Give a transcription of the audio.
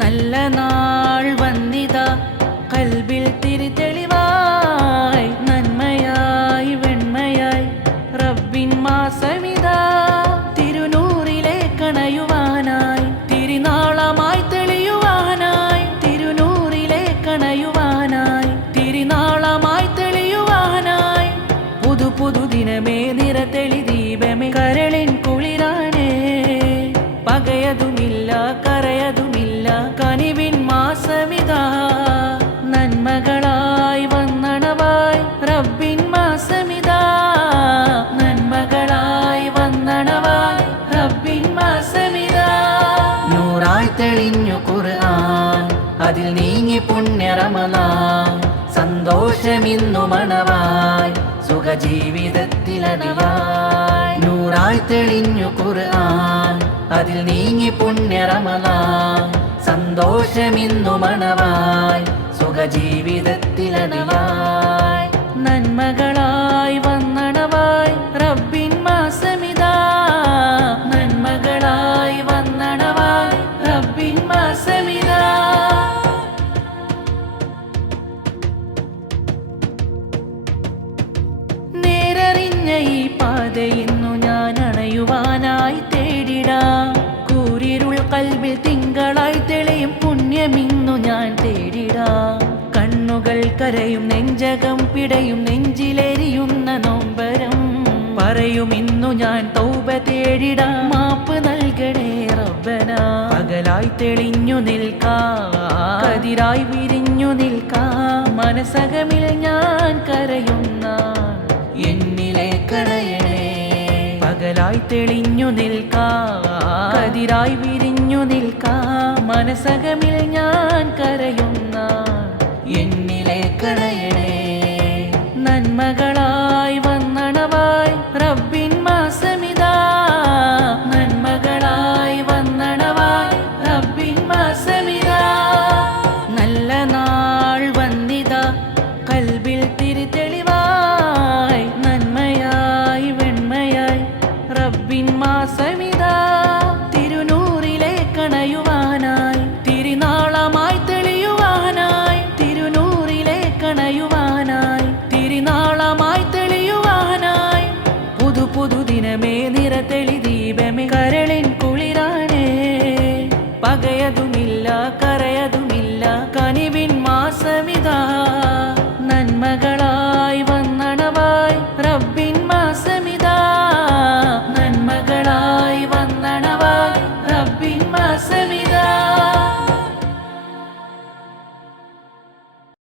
നല്ല നാൾ വന്നിതാ കൽബിൽ തിരിതെളിവായി നന്മയായി വെണ്മയായി റബ്ബിൻ മാസമിതാ തിരുനൂറിലെ കണയുവാനായി തിരുനാളമായി തെളിയുവാനായി തിരുനൂറിലെ കണയുവാനായി തിരുനാളമായി തെളിയുവാനായി പുതു പുതു ദിനമേ നിറതെളി ദീപമേ കരളിൻ കുളിരാണേ പകയതുമില്ല കരയതുമില്ല കനിവിൻ മാസമിതാ നന്മകളായി വന്നണവായി റബ്ബിൻ മാസമിതാ നന്മകളായി വന്നണവായി റബ്ബിൻ മാസമിതാ നൂറായി തെളിഞ്ഞു ഖുർആൻ അതിൽ നീങ്ങി പുണ്യ റമളാൻ സന്തോഷമിന്നു മണവായി സുഖജീവിതത്തിലടിയായി നൂറായി തെളിഞ്ഞു ഖുർആൻ അതിൽ നീങ്ങി പുണ്യ റമളാൻ സന്തോഷമിന്നു മണവായി സുഖജീവിതത്തിലടിയായി നന്മകളായി വന്നണവായി റബ്ബിൻ മാസമിതാ നന്മകളായി വന്നണവായി റബ്ബിൻ മാസമിതാ നേരറിഞ്ഞ ഈ പാതയിന്നു ഞാൻ അണയുവാനായി തേടിടാം കൂരിരുൾ കൽബിൽ തിങ്കളായി തെളിയും പുണ്യമിന്നു ഞാൻ തേടിടാം കണ്ണുകൾ കരയും നെഞ്ചകം പിടയും നെഞ്ചിലെരിയുന്ന നോമ്പരം പറയും ഇന്നു ഞാൻ തൗബ തേടിടാം മാപ്പ് നൽകണേ റബ്ബന പകലായി തെളിഞ്ഞു നിൽക്കാം കതിരായി വിരിഞ്ഞു നിൽക്കാം മനസ്സകമിൽ ഞാൻ കരയുന്ന എന്നിലെ കരയണേ പകലായി തെളിഞ്ഞു നിൽക്കാം കതിരായി വിരിഞ്ഞു നിൽക്കാം മനസ്സകമിൽ ഞാൻ കരയുന്ന എന്നിലെ കരയണേ നന്മകളായി വന്നണവായി റബ്ബിൻ മാസമിതാ നന്മകളായി വന്നണവായി റബ്ബിൻ മാസമിതാ നല്ല നാൾ വന്നിതാ കൽബിൽ തിരിതെളിവായി നന്മയായി വെണ്മയായി റബ്ബിൻ മാസമിതാ തിരുനൂറിലെ കണയുവാനായി തിരുനാളമായി തെളിയുവാനായി തിരുനൂറിലെ കണയുവാനായി തിരുനാളമായി തെളിയുവാനായി പുതു പുതു ദിനമേ നിറതെളി ദീപമേ